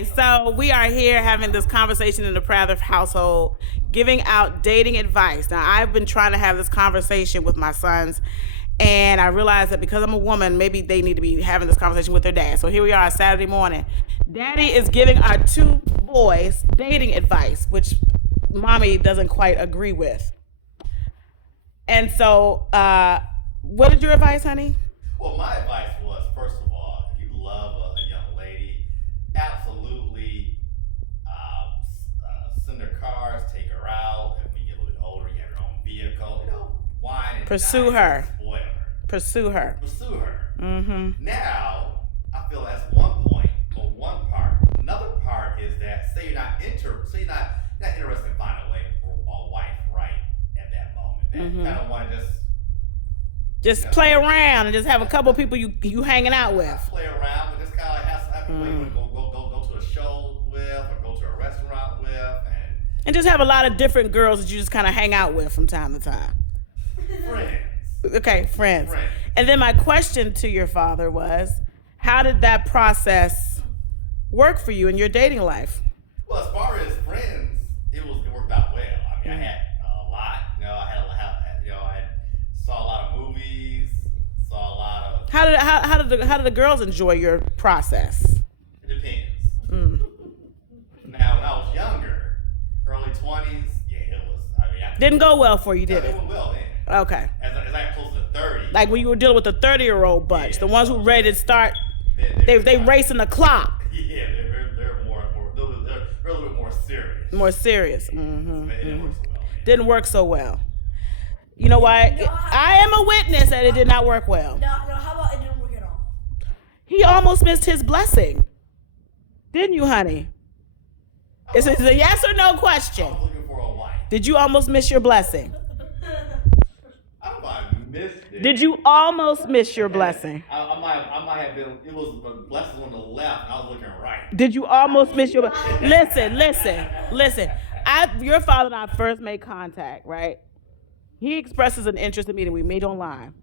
Okay, so we are here having this conversation in the Prather household, giving out dating advice. Now, I've been trying to have this conversation with my sons, and I realized that because I'm a woman, maybe they need to be having this conversation with their dad. So here we are, Saturday morning. Daddy is giving our two boys dating advice, which mommy doesn't quite agree with. And so, what is your advice, honey? Well, my advice was, first of all, if you love a young lady, absolutely send her cars, take her out. If we get a little bit older, you have your own vehicle. Wine and Pursue dine her. and spoil her. Pursue her. Pursue her. Mm-hmm. Now, I feel that's one point or one part. Another part is that say you're not interested in finding a wife right at that moment. That you kind of want to Just play around and just have a couple people you hanging out with. play around, but just kind of like have people you want to go to a show with or go to a restaurant with, And just have a lot of different girls that you just kind of hang out with from time to time. friends. Okay, friends. Friends. And then my question to your father was, how did that process work for you in your dating life? Well, as far as friends, it worked out well. I mean, I had a lot. I saw a lot of movies, saw a lot of. How did the girls enjoy your process? It depends. Now, when I was younger, early 20s, yeah, it was. I mean, Didn't go well for you, did it it? went well then. Okay. As I got close to 30. Like when you were dealing with the 30-year-old bunch, the ones who ready to start, They're they racing the clock. Yeah, they're they're a little bit more serious. More serious. It didn't work so well. Didn't work so well. You know why? I am a witness that it did not work well. No, how about it didn't work at all? He almost missed his blessing. Didn't you, honey? It's a yes or no question. I was looking for a wife. Did you almost miss your blessing? I don't know if I missed it. Did you almost miss your blessing? I might have been. It was the blessings on the left. And I was looking right. Did you almost miss your Listen. Your father and I first made contact, right? He expresses an interest in me that we meet online.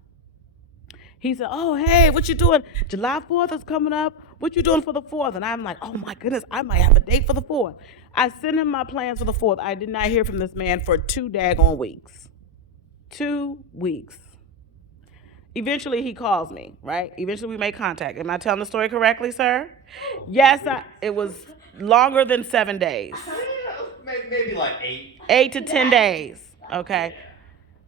He said, "Oh, hey, what you doing? July 4th is coming up. What you doing for the 4th?" And I'm like, "Oh my goodness, I might have a date for the 4th." I sent him my plans for the 4th. I did not hear from this man for 2 daggone weeks. 2 weeks. Eventually, he calls me, right? Eventually, we make contact. Am I telling the story correctly, sir? Yes, it was longer than 7 days. Maybe like 8. 8 to 10 days, okay?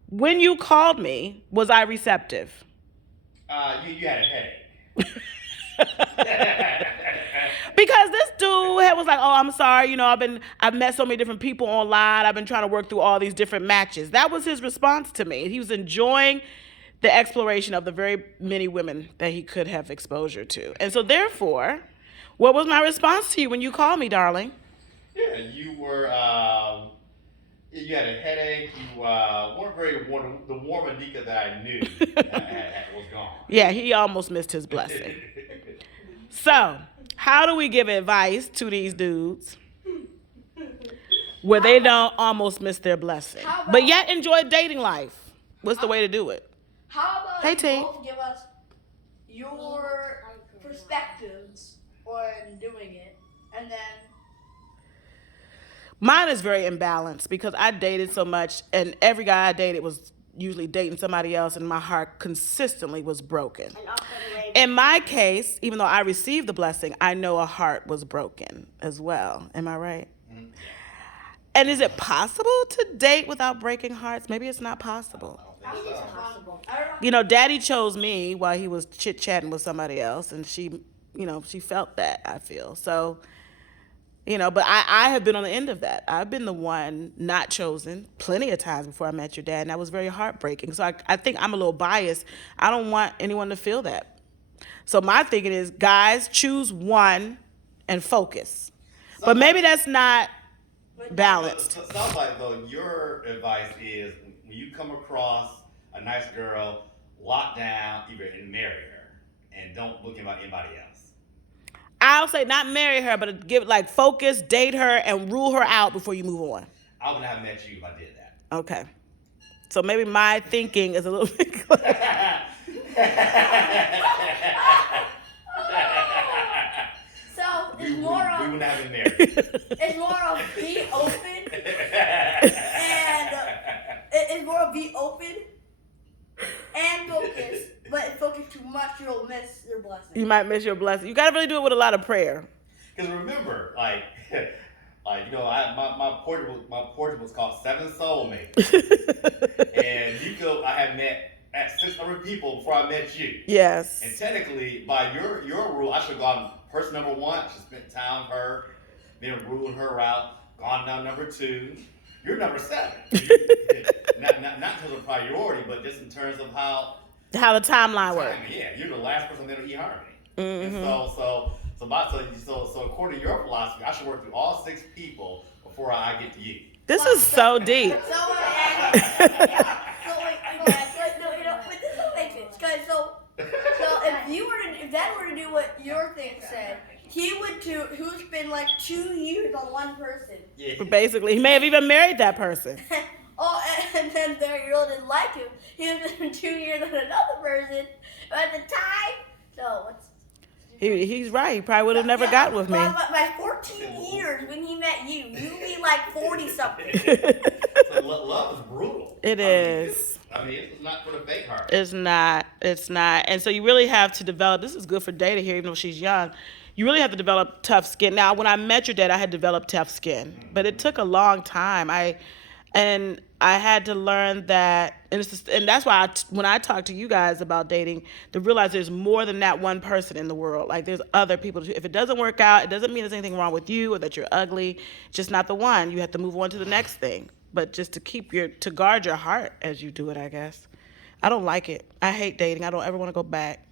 When you called me, was I receptive? You had a headache. Because this dude was like, "Oh, I'm sorry, I've met so many different people online. I've been trying to work through all these different matches." That was his response to me. He was enjoying the exploration of the very many women that he could have exposure to. And so therefore, what was my response to you when you called me, darling? Yeah, you were. You had a headache. You weren't very warm. The warm Anika that I knew was gone. Yeah, he almost missed his blessing. So, how do we give advice to these dudes where they don't almost miss their blessing, but yet enjoy dating life? What's the way to do it? How about Hey, you T. both give us your perspectives on doing it, and then Mine is very imbalanced because I dated so much, and every guy I dated was usually dating somebody else, and my heart consistently was broken. In my case, even though I received the blessing, I know a heart was broken as well. Am I right? Mm-hmm. And is it possible to date without breaking hearts? Maybe it's not possible. I think it's possible. I don't know. Daddy chose me while he was chit-chatting with somebody else, and she felt that, I feel. So, but I have been on the end of that. I've been the one not chosen plenty of times before I met your dad, and that was very heartbreaking. So I think I'm a little biased. I don't want anyone to feel that. So my thinking is, guys, choose one and focus. But maybe that's not balanced. Sounds like, though, your advice is when you come across a nice girl, lock down, and marry her, and don't look about anybody else. I'll say not marry her, but focus, date her, and rule her out before you move on. I would not have met you if I did that. Okay. So maybe my thinking is a little bit So it's more of we wouldn't have been married. It's more of be open, and it's more of be open and focus. But if focus too much, you'll miss your blessing. You might miss your blessing. You gotta really do it with a lot of prayer. Because remember, like you know, my portrait was called Seven Soulmates, and I had met at 600 people before I met you. Yes. And technically, by your rule, I should have gone person number 1. I should have spent time with her, then ruled her out. Gone down number 2. You're number 7. not in terms of priority, but just in terms of how the timeline works. Yeah, you're the last person there to eHarmony. Mm-hmm. And so according to your philosophy, I should work through all 6 people before I get to you. This is so deep. But this don't make sense. Cause so if Dad were to do what your thing said, he would spend like 2 years on one person. Yeah. Basically, he may have even married that person. And then their girl didn't like him. He was spend 2 years on another person. But at the time, so what's He's right. He probably would have never got with me. But by 14 years when he met you, you'd be like 40 something. So love is brutal. It is. I mean, it's not for the faint heart. It's not. It's not. And so you really have to develop. This is good for Data here, even though she's young. You really have to develop tough skin. Now, when I met your dad, I had developed tough skin, but it took a long time. I had to learn that, and that's why when I talk to you guys about dating, to realize there's more than that one person in the world. Like there's other people. If it doesn't work out, it doesn't mean there's anything wrong with you or that you're ugly. It's just not the one. You have to move on to the next thing. But just to guard your heart as you do it, I guess. I don't like it. I hate dating. I don't ever want to go back.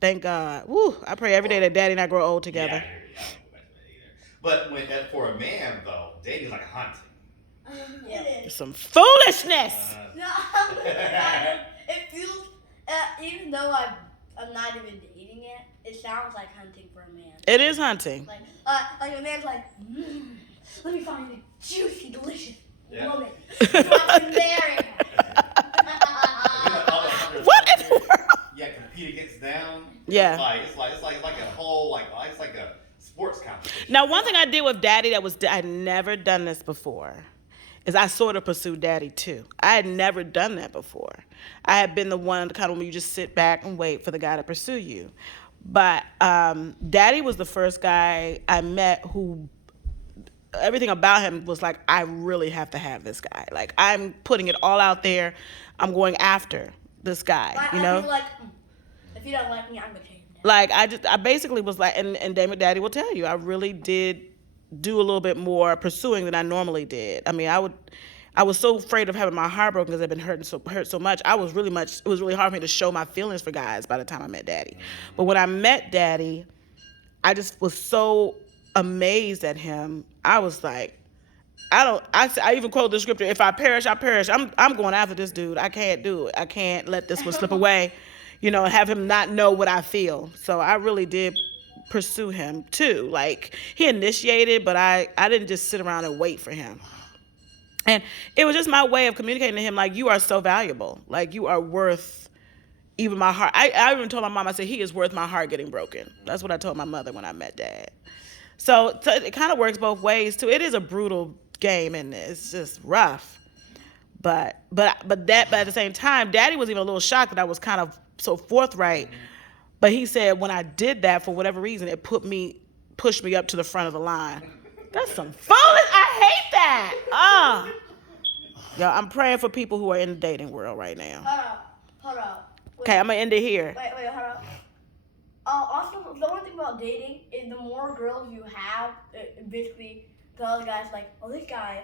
Thank God. Woo! I pray every day that Daddy and I grow old together. Yeah, I hear you. I don't go back to that either. But for a man though, dating is like hunting. It is. Some foolishness. No, it feels, even though I'm not even dating yet, it sounds like hunting for a man. It is hunting. Like a man's like, let me find a juicy, delicious woman. Yeah. So I can marry her. What in the world? Yeah, compete against them. Yeah. It's like a whole it's like a sports competition. Now, one thing I did with Daddy I'd never done this before, is I sort of pursued Daddy too. I had never done that before. I had been the one kind of when you just sit back and wait for the guy to pursue you. But Daddy was the first guy I met who everything about him was like, I really have to have this guy. Like I'm putting it all out there. I'm going after this guy. You know. I feel like if you don't like me, I'm gonna take him down. Like I basically was like, and Daddy will tell you, I really did do a little bit more pursuing than I normally did. I mean, I was so afraid of having my heart broken because I'd been hurt so much. It was really hard for me to show my feelings for guys by the time I met Daddy. But when I met Daddy, I just was so amazed at him. I was like, I even quote the scripture, if I perish, I perish. I'm going after this dude. I can't do it. I can't let this one slip away, and have him not know what I feel. So I really did pursue him too. Like he initiated, but I didn't just sit around and wait for him. And it was just my way of communicating to him, like, you are so valuable. Like you are worth even my heart. I even told my mom, I said, he is worth my heart getting broken. That's what I told my mother when I met Dad. So it kind of works both ways too. It is a brutal game and it's just rough. But at the same time, Daddy was even a little shocked that I was kind of so forthright. But he said when I did that, for whatever reason, it pushed me up to the front of the line. That's some foolish. I hate that. Yo, I'm praying for people who are in the dating world right now. Hold up. Okay, I'm gonna end it here. Wait, hold up. Also, the one thing about dating is the more girls you have, basically, the other guy's like, oh, this guy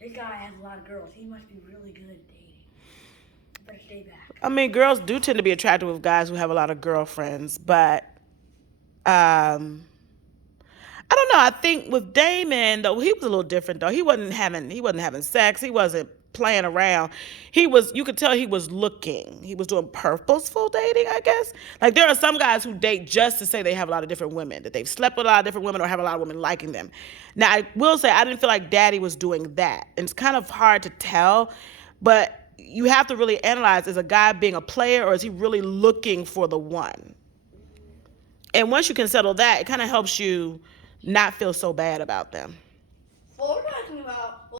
has a lot of girls. He must be really good at dating. You better stay back. I mean, girls do tend to be attracted with guys who have a lot of girlfriends, but I don't know. I think with Damon, though, he was a little different. Though he wasn't having sex. He wasn't playing around. You could tell he was looking. He was doing purposeful dating, I guess. Like there are some guys who date just to say they have a lot of different women, that they've slept with a lot of different women or have a lot of women liking them. Now, I will say I didn't feel like Daddy was doing that. And it's kind of hard to tell, but you have to really analyze, is a guy being a player or is he really looking for the one? And once you can settle that, it kind of helps you not feel so bad about them. What we're talking about